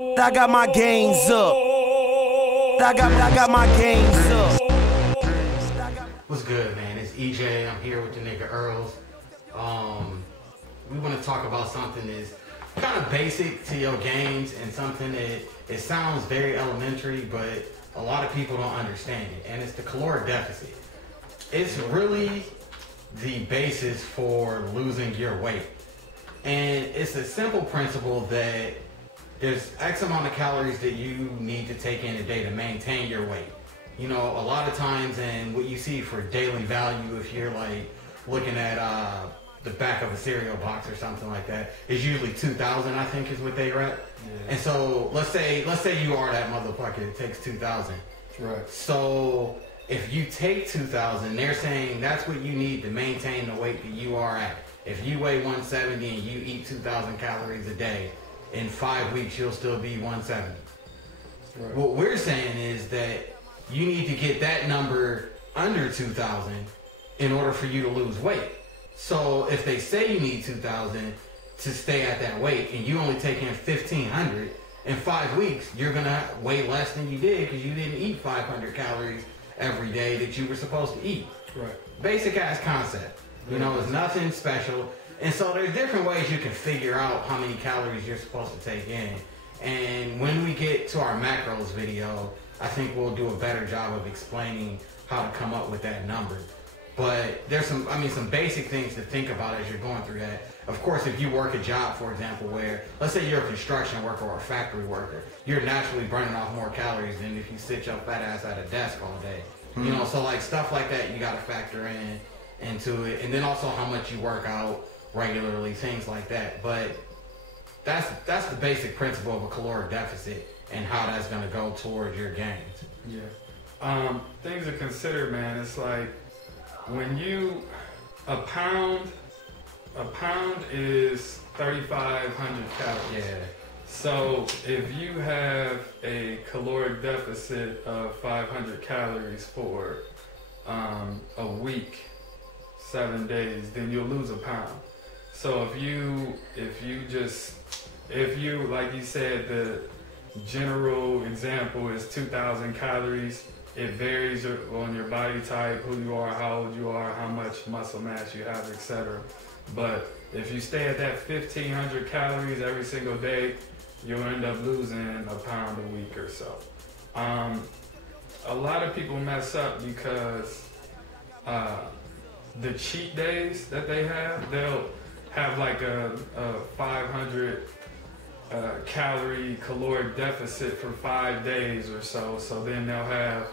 I got my gains up. I got my gains up. What's good, man? It's EJ. I'm here with the nigga Earls. We want to talk about something that's kind of basic to your gains and something that it sounds very elementary, but a lot of people don't understand it. And it's the caloric deficit. It's really the basis for losing your weight. And it's a simple principle that there's X amount of calories that you need to take in a day to maintain your weight. You know, a lot of times, and what you see for daily value, if you're like looking at the back of a cereal box or something like that, is usually 2,000, I think, is what they rep. Yeah. And so let's say you are that motherfucker that takes 2,000. Right. So if you take 2,000, they're saying that's what you need to maintain the weight that you are at. If you weigh 170 and you eat 2,000 calories a day, in 5 weeks you'll still be 170. Right. What we're saying is that you need to get that number under 2,000 in order for you to lose weight. So if they say you need 2,000 to stay at that weight and you only take in 1,500, in 5 weeks you're gonna weigh less than you did because you didn't eat 500 calories every day that you were supposed to eat. Right. Basic ass concept. You know, it's nothing special. And so there's different ways you can figure out how many calories you're supposed to take in. And when we get to our macros video, I think we'll do a better job of explaining how to come up with that number. But there's some basic things to think about as you're going through that. Of course, if you work a job, for example, where, let's say you're a construction worker or a factory worker, you're naturally burning off more calories than if you sit your fat ass at a desk all day. Mm-hmm. You know, so like stuff like that, you got to factor into it. And then also how much you work out regularly, things like that. But that's the basic principle of a caloric deficit and how that's going to go towards your gains. Yeah. Things to consider, man. It's like when a pound is 3,500 calories. Yeah. So if you have a caloric deficit of 500 calories for a week, 7 days, then you'll lose a pound. So if you like you said, the general example is 2,000 calories. It varies on your body type, who you are, how old you are, how much muscle mass you have, etc. But if you stay at that 1,500 calories every single day, you'll end up losing a pound a week or so. A lot of people mess up because the cheat days that they have, they'll have like a 500 calorie caloric deficit for 5 days or so. So then they'll have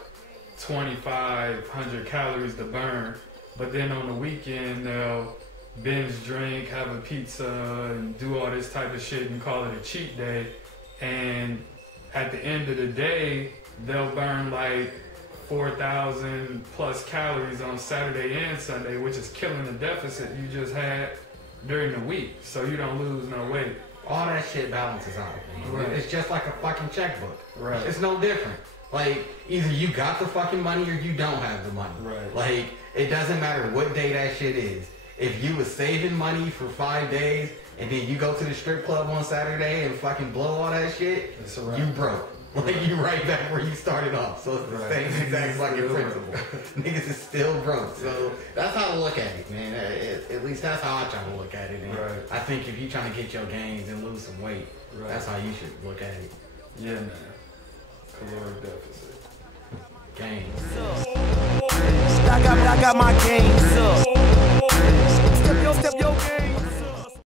2,500 calories to burn. But then on the weekend, they'll binge drink, have a pizza, and do all this type of shit and call it a cheat day. And at the end of the day, they'll burn like 4,000 plus calories on Saturday and Sunday, which is killing the deficit you just had during the week, so you don't lose no weight. All that shit balances out. Right. It's just like a fucking checkbook. Right. It's no different. Like, either you got the fucking money or you don't have the money. Right. Like, it doesn't matter what day that shit is. If you was saving money for 5 days and then you go to the strip club on Saturday and fucking blow all that shit, you broke. Like, you right back where you started off. So it's the same exact fucking principle. Niggas is still broke. So that's how to look at it, man. At least that's how I try to look at it. And I think if you're trying to get your gains and lose some weight, that's how you should look at it. Yeah, man. Caloric deficit. Gains. I got my gains up.